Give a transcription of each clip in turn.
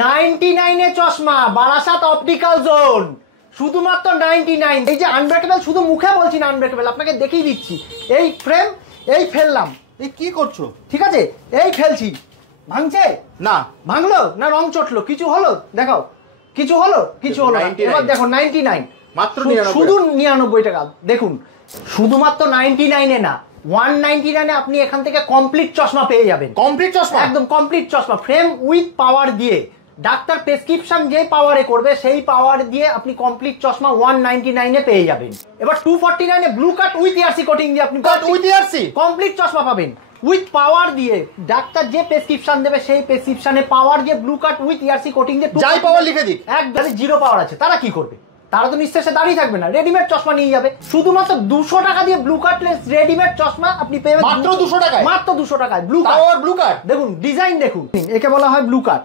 99 এ চশমা Barasat optical zone, শুধুমাত্র 99। এই যে আনব্রেকেবল, শুধু মুখে বলছি না আনব্রেকেবল, আপনাকে দেখিয়ে দিচ্ছি। এই ফ্রেম, এই ফেললাম। এই কি করছো? ঠিক আছে, এই ফেলছি। ভাঙছে না? ভাঙলো না রং চটলো? কিছু হলো? দেখাও, কিছু হলো? কিছু হলো না। এবার দেখো 99 মাত্র শুধু 99 টাকা। দেখুন, শুধুমাত্র 99 এ না, 199 এ আপনি এখান থেকে কমপ্লিট চশমা পেয়ে যাবেন। কমপ্লিট চশমা? একদম কমপ্লিট চশমা, ফ্রেম উইথ পাওয়ার দিয়ে। ডাক্তার প্রেসক্রিপশন যে পাওয়ারে করবে সেই পাওয়ার দিয়ে আপনি কমপ্লিট চশমা 199 এ পেয়ে যাবেন। এবার 249 এ blue cut with ARC coating দিয়ে আপনি কমপ্লিট চশমা পাবেন উইথ পাওয়ার দিয়ে। ডাক্তার যে প্রেসক্রিপশন দেবে সেই প্রেসক্রিপশনে পাওয়ার দিয়ে blue cut with ARC coating দিয়ে যাই পাওয়ার লিখে দিক। একদম জিরো পাওয়ার আছে, তারা কি করবে? তারা তো নিঃশেষে দাঁড়িয়ে থাকবে না, রেডিমেড চশমা নিয়ে যাবে। শুধুমাত্র 200 টাকা দিয়ে ব্লু কাটলেস রেডিমেড চশমা আপনি পেয়ে যাবেন মাত্র 200 টাকায়। মাত্র 200 টাকায় ব্লু কাট। দেখুন ডিজাইন দেখুন, একে বলা হয় ব্লু কাট।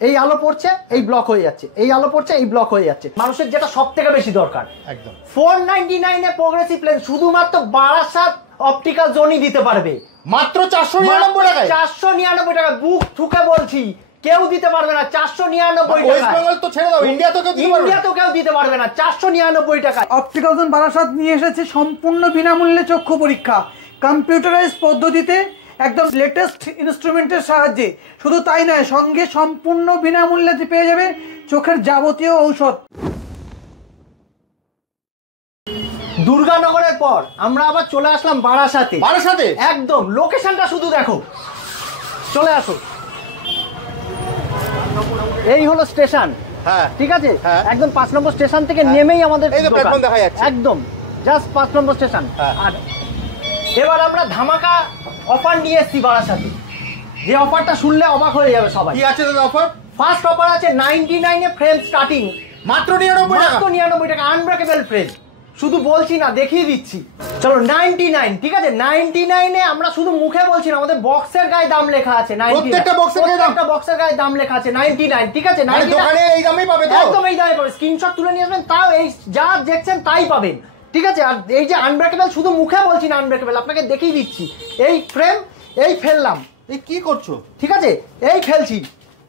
এই আলো পড়ছে, এই ব্লক হয়ে যাচ্ছে, এই আলো পড়ছে, এই ব্লক হয়ে যাচ্ছে। মানুষের যেটা সবথেকে বেশি দরকার, একদম 499 এ প্রোগ্রেসিভ লেন্স শুধুমাত্র বারাসাত অপটিক্যাল জোনই দিতে পারবে। মাত্র 499 টাকায়। 499 টাকা, বুক ঠুকে বলছি, কেউ দিতে পারবে না। 499 টাকা। ওয়েস্ট বেঙ্গল তো ছেড়ে দাও, ইন্ডিয়া তো কেউ দিতে পারবে না। 499 টাকা। অপটিক্যাল জোন বারাসাত নিয়ে এসেছে সম্পূর্ণ বিনামূল্যে চক্ষু পরীক্ষা, কম্পিউটারাইজ পদ্ধতিতে, একদম লেটেস্ট ইনস্ট্রুমেন্টের সাহায্যে। শুধু তাই নয়, সঙ্গে সম্পূর্ণ বিনামূল্যে পেয়ে যাবে চোখের যাবতীয় ঔষধ। দুর্গানগরের পর আমরা আবার চলে আসলাম বারাসাতে। বারাসাতে একদম লোকেশনটা শুধু দেখো, চলে আসো। এই হলো স্টেশন, হ্যাঁ ঠিক আছে, হ্যাঁ। একদম 5 নম্বর স্টেশন থেকে নেমেই আমাদের এই যে প্ল্যাটফর্ম দেখা যাচ্ছে, একদম জাস্ট 5 নম্বর স্টেশন। আর এবার আমরা ধামাকা অফার নিয়ে এসেছি বারাসাতে, যে অফারটা শুনলে অবাক হয়ে যাবে সবাই। কি আছে দাদা অফার? ফার্স্ট অফার আছে 99 এ ফ্রেম স্টার্টিং মাত্র 99 টাকা। মাত্র 99 টাকা আনব্রেকেবল ফ্রেম। শুধু বলছি না, দেখিয়ে দিচ্ছি। চলো 99, ঠিক আছে। 99 এ আমরা শুধু মুখে বলছি না, আমাদের বক্সের গায়ে দাম লেখা আছে। প্রত্যেকটা বক্সের গায়ে দাম লেখা আছে 99, ঠিক আছে। দোকানে এই দামেই পাবে তো? একদম এই দামে পাবে। স্ক্রিনশট তুলে নিয়ে আসবেন, তাও এই যা দেখছেন তাই পাবেন, ঠিক আছে। আর এই যে আনব্রেকেবল, শুধু মুখে বলছি না আনব্রেকেবল, আপনাকে দেখিয়ে দিচ্ছি। এই ফ্রেম, এই ফেললাম। এই কি করছো? ঠিক আছে, এই ফেলছি।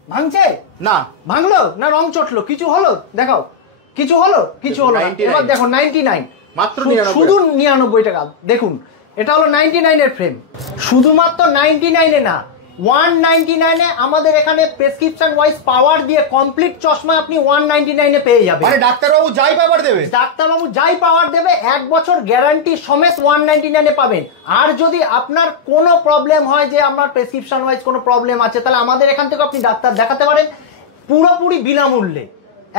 ভাঙছে না? ভাঙলো না রং চটলো? কিছু হলো? দেখাও, কিছু হলো? কিছু হলো না। এবার দেখো 99 মাত্র শুধু 99 টাকা। দেখুন, এটা হলো 99 এর ফ্রেম। শুধুমাত্র 99 এ না, 199 এ আমাদের এখানে প্রেসক্রিপশন ওয়াইজ পাওয়ার দিয়ে কমপ্লিট চশমা আপনি 199 এ পেয়ে যাবেন। মানে ডাক্তারবাবু যাই পাওয়ার দেবে? ডাক্তারবাবু যাই পাওয়ার দেবে, 1 বছর গ্যারান্টি সমেত 199 এ পাবেন। আর যদি আপনার কোনো প্রবলেম হয়, যে আপনার প্রেসক্রিপশন ওয়াইজ কোনো প্রবলেম আছে, তাহলে আমাদের এখান থেকে আপনি ডাক্তার দেখাতে পারেন পুরোপুরি বিনামূল্যে,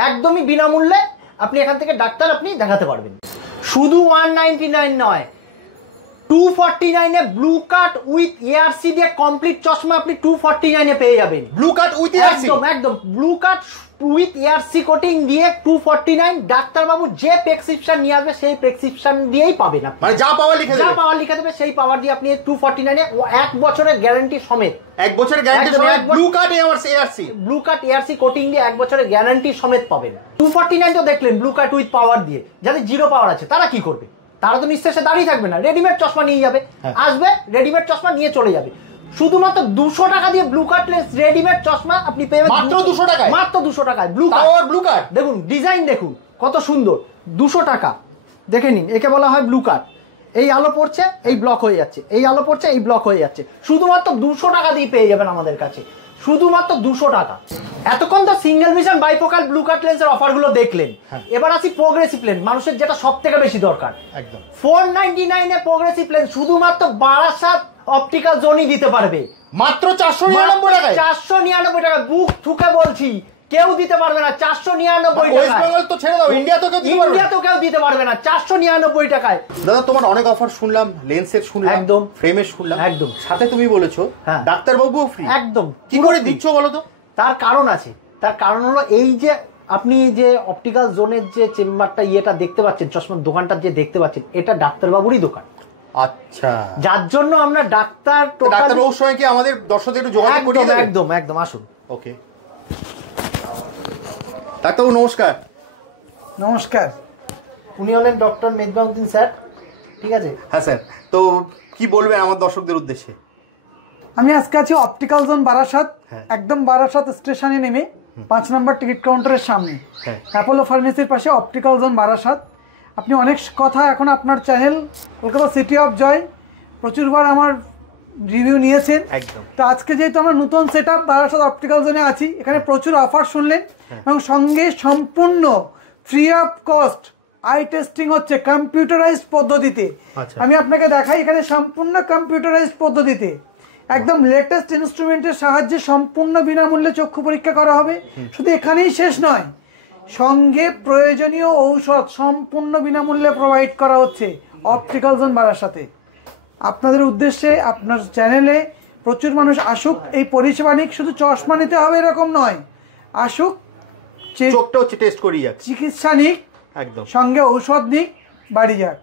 একদমই বিনামূল্যে। আপনি এখান থেকে ডাক্তার আপনি দেখাতে পারবেন। শুধু 199 নয়, 249 এ ব্লু কাট উইথ এআরসি দিয়ে কমপ্লিট চশমা আপনি 249 এ পেয়ে যাবেন। Blue cut with ARC? একদম blue cut with ARC coating দিয়ে 249। ডাক্তারবাবু যে প্রেসক্রিপশন নিয়ে আসবে সেই প্রেসক্রিপশন দিয়েই পাবেন আপনি। মানে যা পাওয়ার লিখে দেবে সেই পাওয়ার দিয়ে আপনি 249 এ 1 বছরের গ্যারান্টি সমেত। 1 বছরের গ্যারান্টি সমেত ব্লু কাট এআরসি? ব্লু কাট এআরসি কোটিং দিয়ে 1 বছরের গ্যারান্টি সমেত পাবেন। 249 তো দেখলেন ব্লু কাট উইথ পাওয়ার দিয়ে। যাদের জিরো পাওয়ার আছে তারা কি করবে? তারা তো নিঃশেষে দাঁড়িয়ে থাকবে না, রেডিমেড চশমা নিয়ে যাবে। আসবে রেডিমেড চশমা নিয়ে চলে যাবে। শুধুমাত্র 200 টাকা দিয়ে ব্লু কাটলেস রেডিমেড চশমা আপনি পেয়ে যাবেন মাত্র 200 টাকায়। মাত্র 200 টাকায় ব্লু কাট। দেখুন ডিজাইন দেখুন কত সুন্দর। 200 টাকা দেখে নিন, একে বলা হয় ব্লু কাট। এই আলো পড়ছে, এই ব্লক হয়ে যাচ্ছে, এই আলো পড়ছে, এই ব্লক হয়ে যাচ্ছে। শুধুমাত্র 200 টাকা দিয়ে পেয়ে যাবেন আমাদের কাছে, শুধুমাত্র 200 টাকা। এতক্ষণ তো সিঙ্গেল ভিশন বাইফোকাল ব্লু কাট লেন্সের অফারগুলো দেখলেন। এবার আসি প্রোগ্রেসিভ লেন্স, মানুষের যেটা সবথেকে বেশি দরকার। একদম 499 এ প্রোগ্রেসিভ লেন্স শুধুমাত্র বারাসাত অপটিক্যাল জোনই দিতে পারবে। মাত্র 499 টাকায়। 499 টাকা, বুক ঠুকে বলছি, কেউ দিতে পারবে না। 499 টাকা। ওয়েস্ট বেঙ্গল তো ছেড়ে দাও, ইন্ডিয়া তো কেউ দিতে পারবে না। 499 টাকায়। দাদা তোমার অনেক অফার শুনলাম, লেন্সের শুনলাম, একদম ফ্রেমের শুনলাম, একদম। সাথে তুমি বলেছো ডাক্তারবাবুও ফ্রি। একদম। কি করে দিচ্ছ বলো তো? তার কারণ আছে। তার কারণ হলো এই যে আপনি যে অপটিক্যাল জোনের যে চেম্বারটা ইয়েটা দেখতে পাচ্ছেন, চশমার দোকানটা যে দেখতে পাচ্ছেন, এটা ডাক্তারবাবুরই দোকান। আচ্ছা, যার জন্য আমরা ডাক্তারবাবুর সঙ্গে কি আমাদের দর্শকদের একটু যোগাযোগ করিয়ে দেবেন? একদম একদম, আসুন। ওকে ডাক্তারবাবু নমস্কার। নমস্কার। উনি হলেন ডক্টর মেজবাউদ্দিন স্যার, ঠিক আছে? হ্যাঁ স্যার, তো কি বলবেন আমার দর্শকদের উদ্দেশ্যে? আমি আজকে আছি অপটিক্যাল জোন বারাসাত, একদম বারাসাত স্টেশনে নেমে 5 নম্বর টিকিট কাউন্টারের সামনে, হ্যাঁ। অ্যাপোলো ফার্মেসির পাশে, অপটিক্যাল জোন বারাসাত। আপনি অনেক কথা এখন আপনার channel Kolkata city of joy প্রচুরবার আমার রিভিউ নিয়েছেন। একদম। তো আজকে যেহেতু আমরা নতুন সেট আপ বারাসাত অপটিক্যাল জোনে আছি, এখানে প্রচুর অফার শুনলেন, এবং সঙ্গে সম্পূর্ণ free of cost eye testing হচ্ছে কম্পিউটারাইজড পদ্ধতিতে। আচ্ছা। আমি আপনাকে দেখাই, এখানে সম্পূর্ণ কম্পিউটারাইজড পদ্ধতিতে একদম লেটেস্ট ইনস্ট্রুমেন্টের সাহায্যে সম্পূর্ণ বিনামূল্যে চক্ষু পরীক্ষা করা হবে। শুধু এখানেই শেষ নয়, সঙ্গে প্রয়োজনীয় ঔষধ সম্পূর্ণ বিনামূল্যে প্রোভাইড করা হচ্ছে অপটিক্যাল জোন বারাসাতে। আপনাদের উদ্দেশ্যে আপনার চ্যানেলে প্রচুর মানুষ আসুক, এই পরিষেবা নিক। শুধু চশমা নিতে হবে এরকম নয়, আসুক, চোখটা হচ্ছে টেস্ট করি যাক, চিকিৎসা নিক, একদম সঙ্গে ঔষধ নিক, বাড়ি যাক।